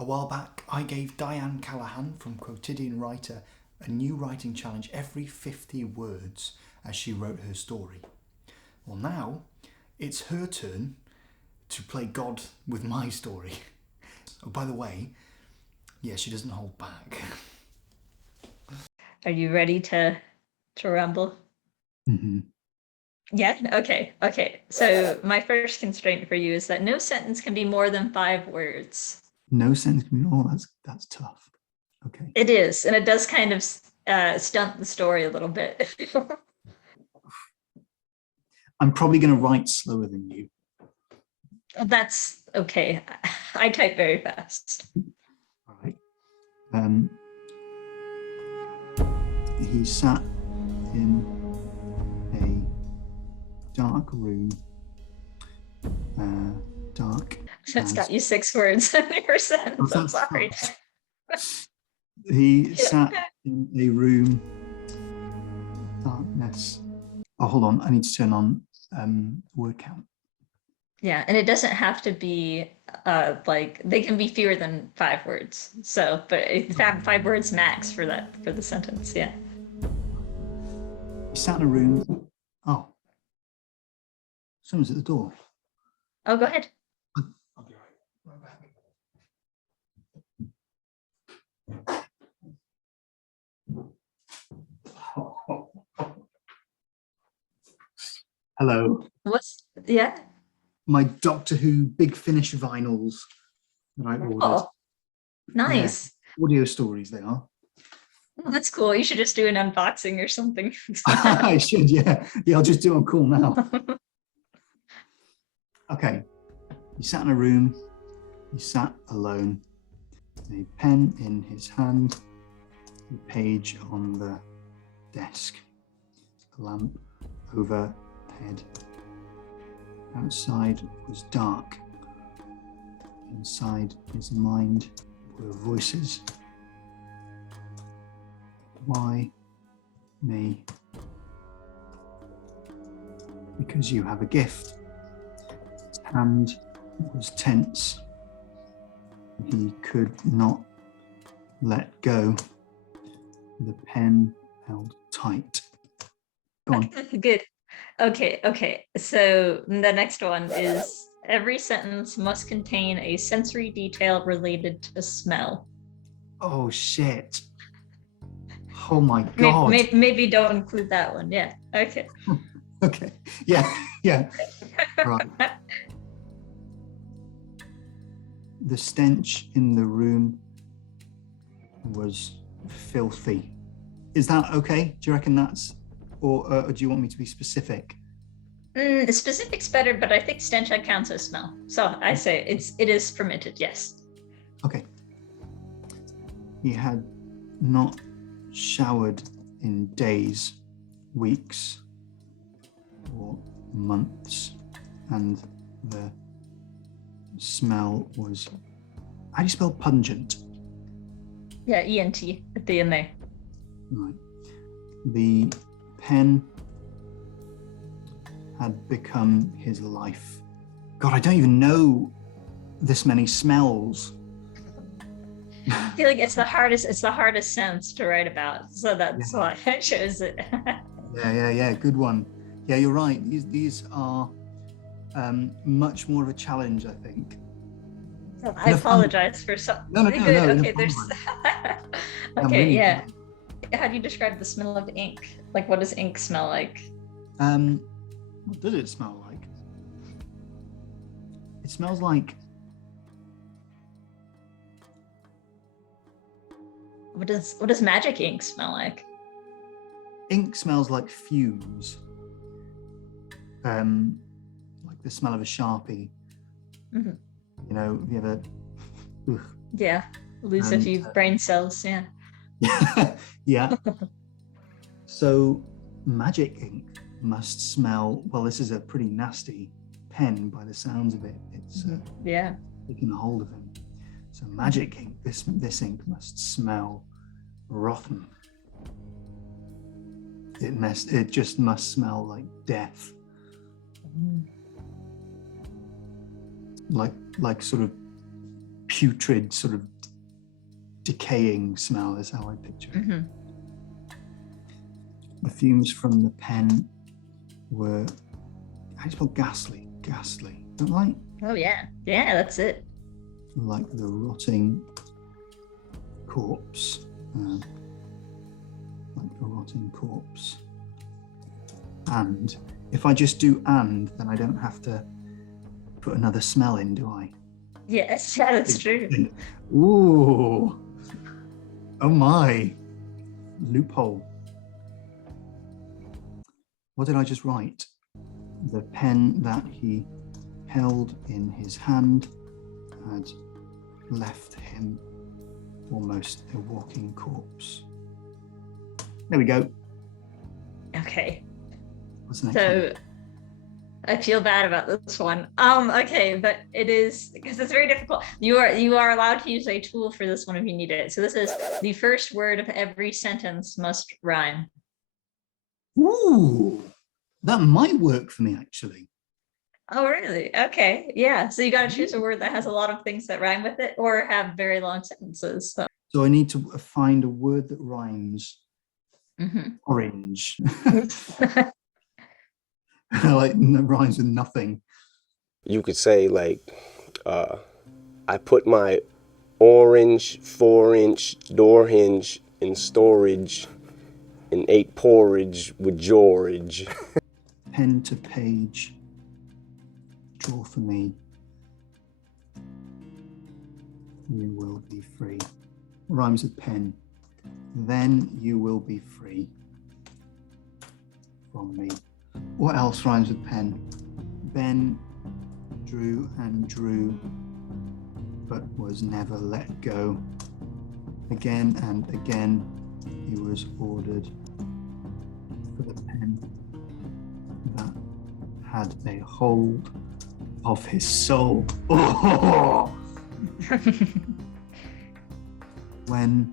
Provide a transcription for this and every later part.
A while back, I gave Diane Callahan from Quotidian Writer a new writing challenge every 50 words as she wrote her story. Well, now it's her turn to play God with my story. Oh, by the way, yeah, she doesn't hold back. Are you ready to rumble? Mm-hmm. Yeah? Okay. So my first constraint for you is that no sentence can be more than 5 words. No sense. Oh, that's tough. Okay. It is, and it does kind of stunt the story a little bit. I'm probably going to write slower than you. That's okay. I type very fast. All right. He sat in a dark room. Dark. It's got you 6 words in your sentence. I'm sorry. He sat in a room. Darkness. Oh, hold on. I need to turn on word count. Yeah, and it doesn't have to be like they can be fewer than 5 words. So, but it's 5 words max for the sentence. Yeah. He sat in a room. Oh, someone's at the door. Oh, go ahead. I'll be right back. Hello. Yeah? My Doctor Who Big Finish vinyls that I ordered. Oh, nice. Yeah, audio stories they are. Oh, that's cool. You should just do an unboxing or something. I should, yeah. Yeah, I'll just do it on call now. Okay. He sat in a room. He sat alone. A pen in his hand. A page on the desk. A lamp overhead. Outside was dark. Inside his mind were voices. Why me? Because you have a gift. His hand was tense. He could not let go. The pen held tight. Go on. Good. Okay. So the next one is every sentence must contain a sensory detail related to smell. Oh, shit. Oh my God. Maybe don't include that one. Yeah. Okay. Okay. Yeah. Right. The stench in the room was filthy. Is that okay? Do you reckon that's, or do you want me to be specific? Specific's better, but I think stench counts as smell. So I say it is permitted. Yes. Okay. He had not showered in days, weeks, or months, and the smell was, how do you spell pungent? Yeah, ENT at the end there. Right. The pen had become his life. God, I don't even know this many smells. I feel like it's the hardest sense to write about. So that's why I chose it. Yeah. Good one. Yeah, you're right. These are much more of a challenge, I think. I apologize for some. No. Good. Okay, there's. Okay, really yeah. How do you describe the smell of ink? Like, what does ink smell like? What does it smell like? It smells like. What does magic ink smell like? Ink smells like fumes. Like the smell of a Sharpie. Mm-hmm. You know, have you ever? Ugh. Yeah, lose a few brain cells. Yeah. Yeah. So, magic ink must smell. Well, this is a pretty nasty pen by the sounds of it. It's taking a hold of him. So, magic ink. This ink must smell rotten. It just must smell like death. Like sort of putrid sort of decaying smell is how I picture it. Mm-hmm. The fumes from the pen were, how do you spell ghastly? Ghastly. Don't like? Oh yeah, yeah, that's it. Like the rotting corpse. Like a rotting corpse. And if I just do and, then I don't have to put another smell in, do I? Yes, yeah, that's true. Ooh. Oh my. Loophole. What did I just write? The pen that he held in his hand had left him almost a walking corpse. There we go. Okay. What's the next So one? I feel bad about this one. Okay, but it is because it's very difficult. You are allowed to use a tool for this one if you need it. So this is the first word of every sentence must rhyme. Ooh, that might work for me actually. Oh, really? Okay. Yeah. So you got to choose a word that has a lot of things that rhyme with it or have very long sentences. So I need to find a word that rhymes. Mm-hmm. Orange. Like rhymes with nothing. You could say like, I put my orange 4-inch door hinge in storage and ate porridge with George. Pen to page. Draw for me. You will be free. Rhymes with pen. Then you will be free from me. What else rhymes with pen? Ben drew and drew, but was never let go. Again and again, he was ordered for the pen that had a hold of his soul. Oh! When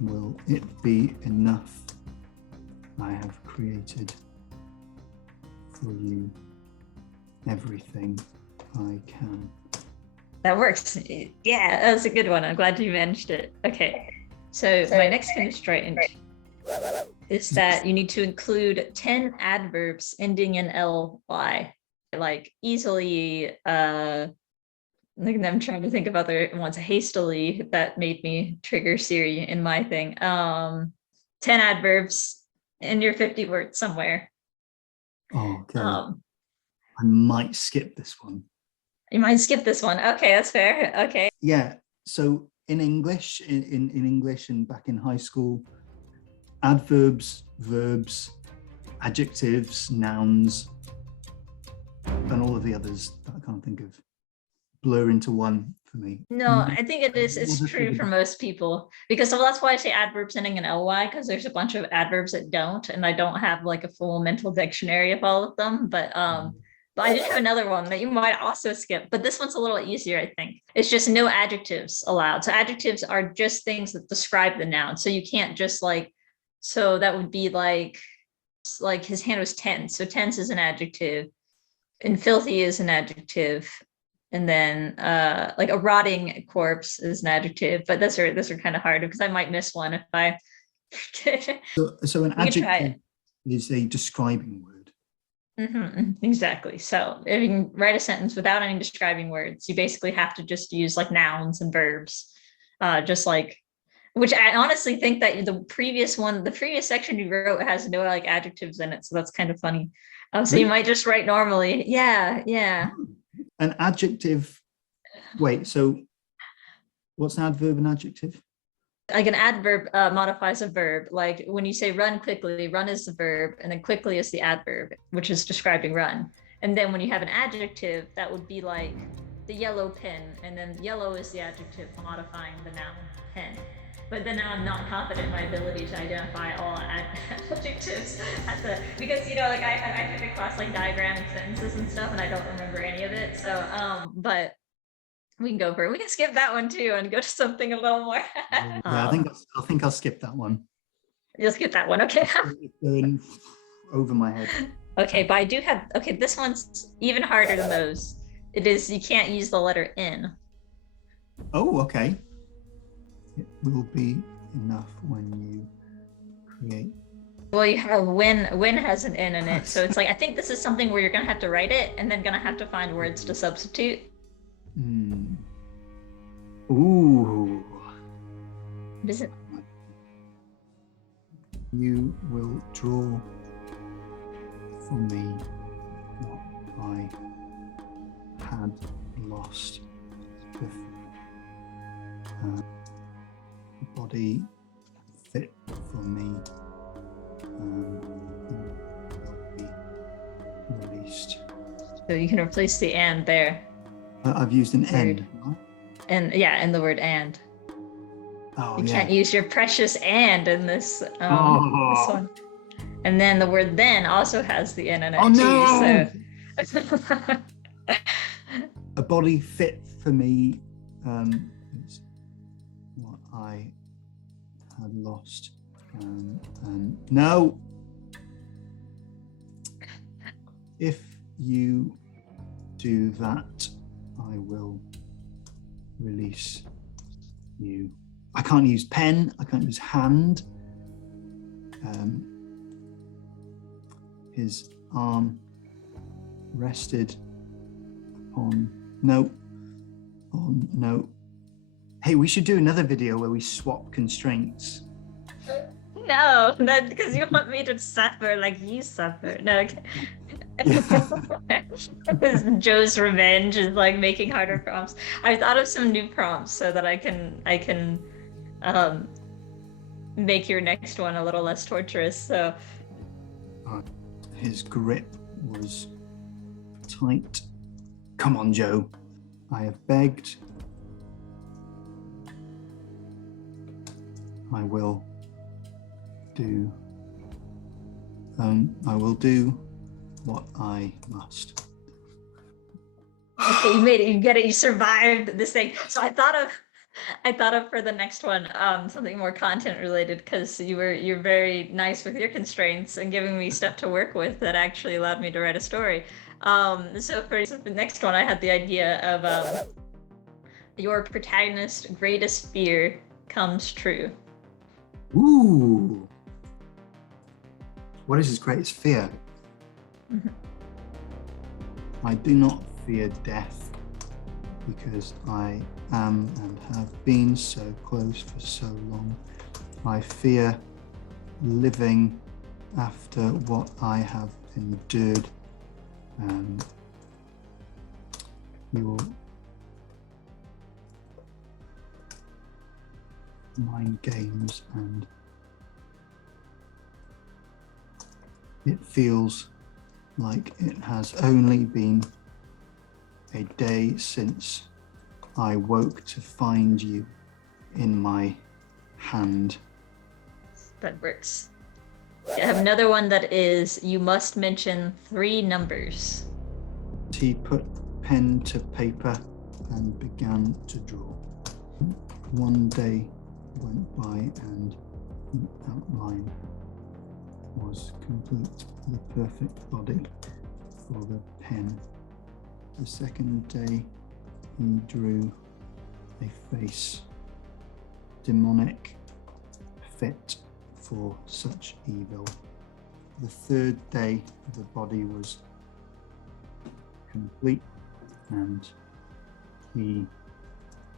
will it be enough? I have created for you everything I can. That works. Yeah, that's a good one. I'm glad you managed it. Okay. So my next constraint is that you need to include 10 adverbs ending in ly. Like easily, I'm trying to think of other ones. Hastily, that made me trigger Siri in my thing. 10 adverbs in your 50 words somewhere. Oh, okay. I might skip this one. You might skip this one. Okay, that's fair. Okay. Yeah. So in English, in English and back in high school, adverbs, verbs, adjectives, nouns, and all of the others that I can't think of blur into one for me. No, I think it is. It's true for most people because that's why I say adverbs ending in ly, because there's a bunch of adverbs that don't, and I don't have like a full mental dictionary of all of them. But I did have another one that you might also skip, but this one's a little easier, I think. It's just no adjectives allowed. So adjectives are just things that describe the noun. So you can't just like, so that would be like his hand was tense. So tense is an adjective, and filthy is an adjective. And then like a rotting corpse is an adjective, but those are kind of hard because I might miss one if I So an adjective is a describing word. Mm-hmm, exactly. So if you can write a sentence without any describing words, you basically have to just use like nouns and verbs, just like, which I honestly think that the previous section you wrote has no like adjectives in it, so that's kind of funny. So Really? you might just write normally. Yeah. An adjective. Wait. So what's an adverb and adjective? Like an adverb modifies a verb. Like when you say run quickly, run is the verb, and then quickly is the adverb, which is describing run. And then when you have an adjective, that would be like the yellow pen, and then yellow is the adjective modifying the noun pen. But then now I'm not confident in my ability to identify all adjectives because like I took a class like diagramming sentences and stuff, and I don't remember any of it. So but we can go for it. We can skip that one too and go to something a little more. Yeah, I think I'll skip that one. You'll skip that one, okay? It's going over my head. Okay, but I do have. Okay, this one's even harder than those. It is. You can't use the letter N. Oh, okay. It will be enough when you create. Well, you have when has an N in it. So it's like, I think this is something where you're going to have to write it and then going to have to find words to substitute. Ooh. What is it? You will draw for me what I had lost before. Body fit for me will be released. So you can replace the and there. I've used an N. And yeah, and the word and. Oh, You yeah. can't use your precious and in this, this Oh. one. And then the word then also has the N in it Oh, no! too. So A body fit for me is what I had lost. No! If you do that, I will release you. I can't use pen, I can't use hand. His arm rested on no. Hey, we should do another video where we swap constraints. no, that because you want me to suffer like you suffer. No, okay. Joe's revenge is like making harder prompts. I thought of some new prompts so that I can make your next one a little less torturous. So his grip was tight. Come on, Joe. I have begged. I will do what I must. Okay, you made it, you get it, you survived this thing. So I thought of for the next one something more content related, because you're very nice with your constraints and giving me stuff to work with that actually allowed me to write a story. So for the next one, I had the idea of your protagonist's greatest fear comes true. Ooh. What is his greatest fear? I do not fear death because I am and have been so close for so long. I fear living after what I have endured. Your mind games, and it feels like it has only been a day since I woke to find you in my hand. That works. I have another one that is, you must mention 3 numbers. He put pen to paper and began to draw. One day went by and the outline was complete, the perfect body for the pen. The second day he drew a face, demonic, fit for such evil. The third day the body was complete and he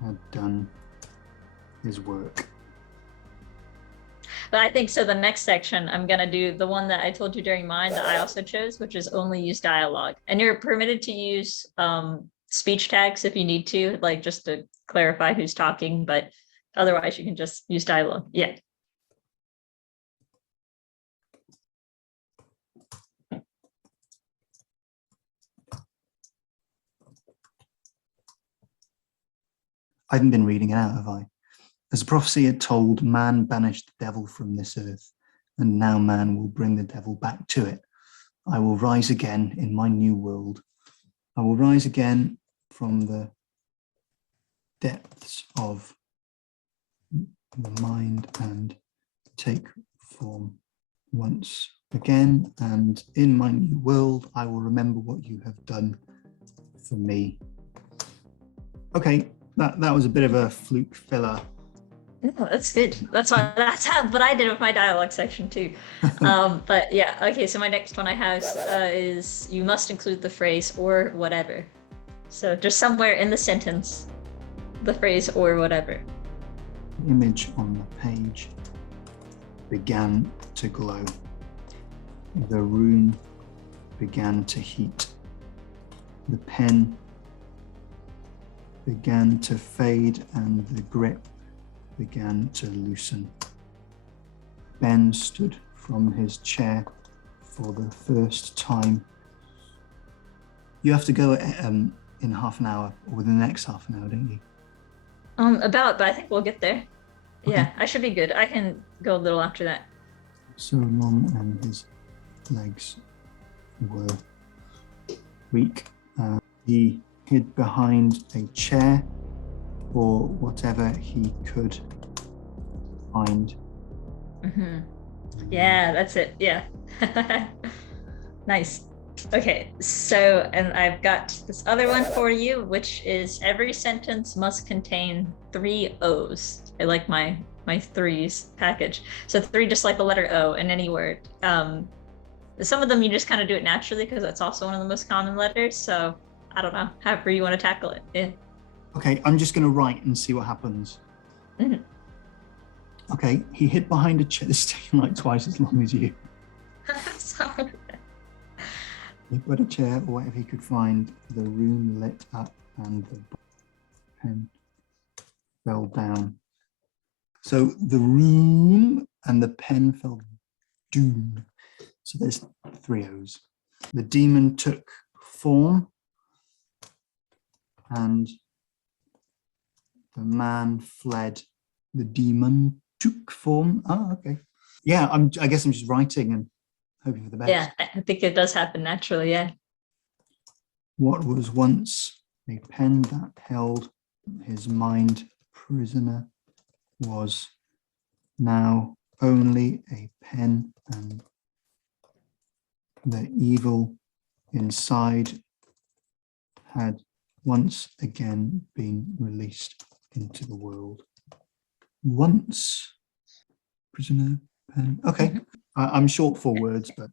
had done his work. But I think so the next section, I'm gonna do the one that I told you during mine that I also chose, which is only use dialogue. And you're permitted to use speech tags if you need to, like just to clarify who's talking, but otherwise you can just use dialogue. Yeah. I haven't been reading it out, have I? As the prophecy had told, man banished the devil from this earth, and now man will bring the devil back to it. I will rise again in my new world. I will rise again from the depths of the mind and take form once again, and in my new world I will remember what you have done for me. Okay, That was a bit of a fluke filler. No, that's good. That's what I did with my dialogue section too. But yeah, okay. So my next one I have is you must include the phrase or whatever. So just somewhere in the sentence, the phrase or whatever. The image on the page began to glow. The room began to heat. The pen began to fade and the grip began to loosen. Ben stood from his chair for the first time. You have to go in half an hour, or within the next half an hour, don't you? But I think we'll get there. Okay. Yeah, I should be good. I can go a little after that. So long and his legs were weak. He hid behind a chair or whatever he could find. Mm-hmm. Yeah, that's it. Yeah. Nice. Okay, so, and I've got this other one for you, which is every sentence must contain 3 O's. I like my threes package. So 3 just like the letter O in any word. Some of them you just kind of do it naturally because that's also one of the most common letters. So I don't know, however you want to tackle it. Yeah. Okay, I'm just going to write and see what happens. Mhm. Okay, he hid behind a chair. This is taking like twice as long as you. Sorry. He put a chair or whatever he could find. The room lit up and the pen fell down. So the room and the pen fell down. So there's 3 O's. The demon took form and the man fled. The demon took form. Oh, okay. Yeah, I guess I'm just writing and hoping for the best. Yeah, I think it does happen naturally. Yeah. What was once a pen that held his mind prisoner was now only a pen, and the evil inside had once again been released into the world. Once prisoner pen. Okay, I'm short for words, but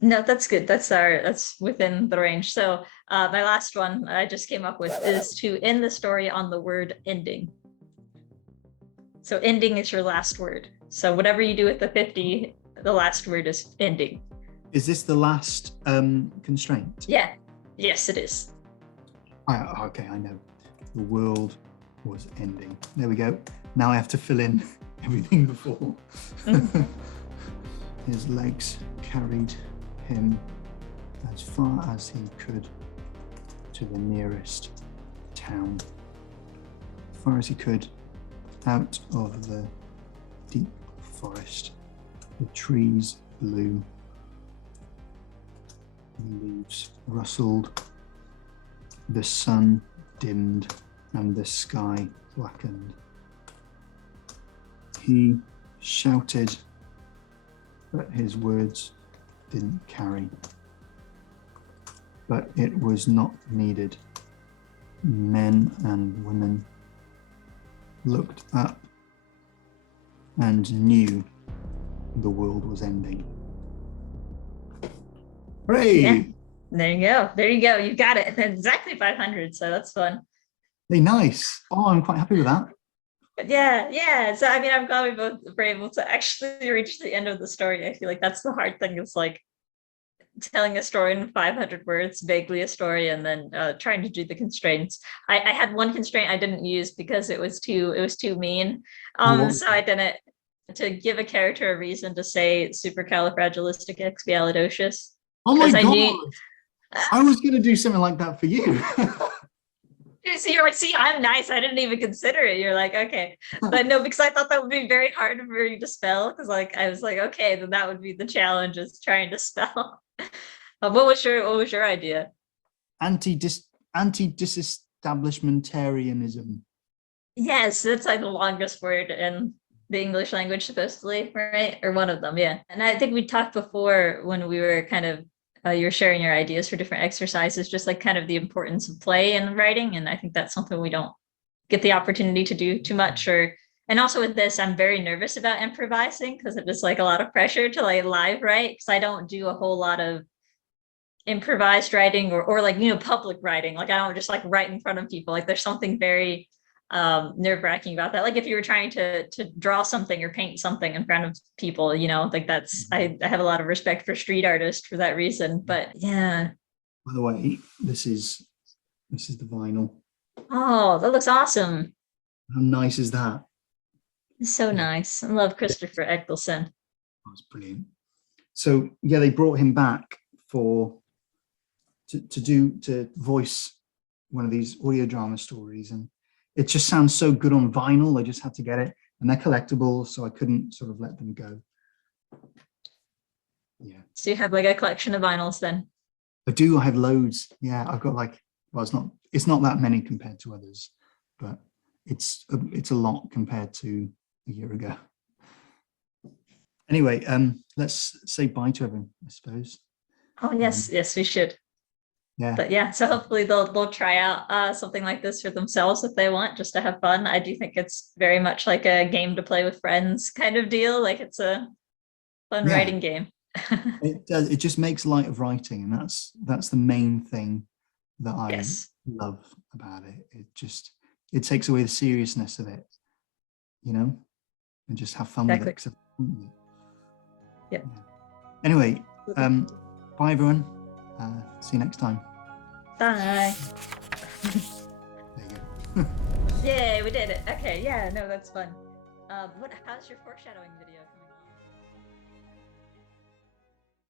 No, that's good. That's within the range. So my last one I just came up with is to end the story on the word ending. So ending is your last word. So whatever you do with the 50, the last word is ending. is this the last constraint? Yeah. Yes, it is. Okay, I know. The world was ending. There we go. Now I have to fill in everything before. His legs carried him as far as he could to the nearest town. As far as he could, out of the deep forest. The trees blew, the leaves rustled, the sun dimmed, and the sky blackened. He shouted, but his words didn't carry. But it was not needed. Men and women looked up and knew the world was ending. Hooray! Yeah. There you go. There you go. You got it. Exactly 500. So that's fun. Hey, nice. Oh, I'm quite happy with that. But yeah. So I mean, I'm glad we both were able to actually reach the end of the story. I feel like that's the hard thing. It's like telling a story in 500 words, vaguely a story, and then trying to do the constraints. I had one constraint I didn't use because it was too mean. So I didn't, to give a character a reason to say supercalifragilisticexpialidocious. Oh my God! knew, I was going to do something like that for you. So you're like, see, I'm nice. I didn't even consider it. You're like, okay, but no, because I thought that would be very hard for you to spell. Because like I was like, okay, then that would be the challenge, is trying to spell. What was your idea? Anti-disestablishmentarianism. Yes, that's like the longest word in the English language, supposedly, right? Or one of them, yeah. And I think we talked before when we were kind of you were sharing your ideas for different exercises, just like kind of the importance of play in writing. And I think that's something we don't get the opportunity to do too much. And also with this, I'm very nervous about improvising because it was like a lot of pressure to like live write, because I don't do a whole lot of improvised writing or like, public writing. Like I don't just like write in front of people. Like there's something very nerve-wracking about that. Like if you were trying to draw something or paint something in front of people, like that's, I have a lot of respect for street artists for that reason. But yeah. By the way, this is the vinyl. Oh, that looks awesome. How nice is that? It's so nice. I love Christopher Eccleston. That's brilliant. So yeah, they brought him back to voice one of these audio drama stories, and it just sounds so good on vinyl. I just had to get it, and they're collectible, so I couldn't sort of let them go. Yeah. So you have like a collection of vinyls then? I do. I have loads. Yeah, I've got like, well, it's not that many compared to others, but it's a lot compared to a year ago. Anyway, let's say bye to everyone, I suppose. Oh yes, yes, we should. Yeah. But yeah, so hopefully they'll try out something like this for themselves if they want, just to have fun. I do think it's very much like a game to play with friends kind of deal. Like it's a fun writing game. It does. It just makes light of writing, and that's the main thing that I love about it. It takes away the seriousness of it, and just have fun with it. Yeah. Anyway, bye everyone. See you next time. Bye. There you go. Yay, we did it. Okay, yeah, no, that's fun. How's your foreshadowing video coming?